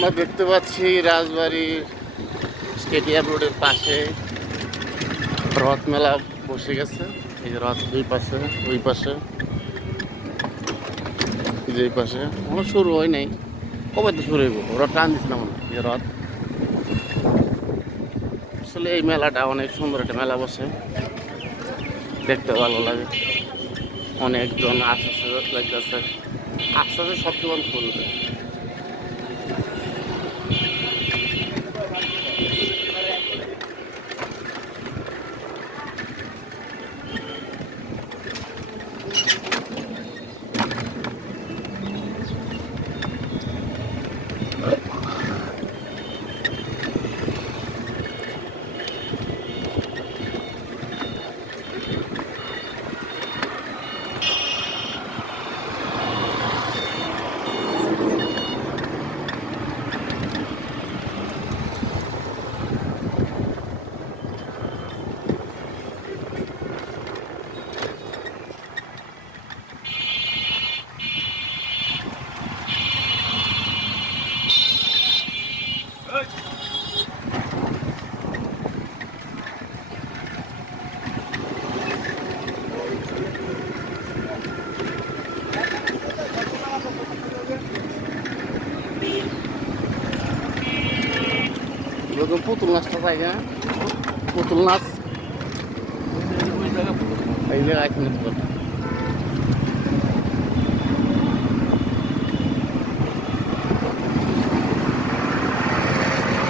আমরা দেখতে পাচ্ছি রাজবাড়ির স্টেডিয়াম রোডের পাশে রথ মেলা বসে গেছে। এই যে রথ দুই পাশে, ওই পাশে, এই পাশে কোনো শুরু হয় নাই। কবে তো শুরু হইব? রথ টান দিস না মনে হয়। এই যে রথ, আসলে এই মেলাটা অনেক সুন্দর একটা মেলা বসে, দেখতে ভালো লাগে। অনেকজন আসছে লাগতেছে, আস্তে আস্তে সব দোকান খুলবে। এরকম পুতুল নাচটা চাই, হ্যাঁ, পুতুল নাচ এই জায়গায়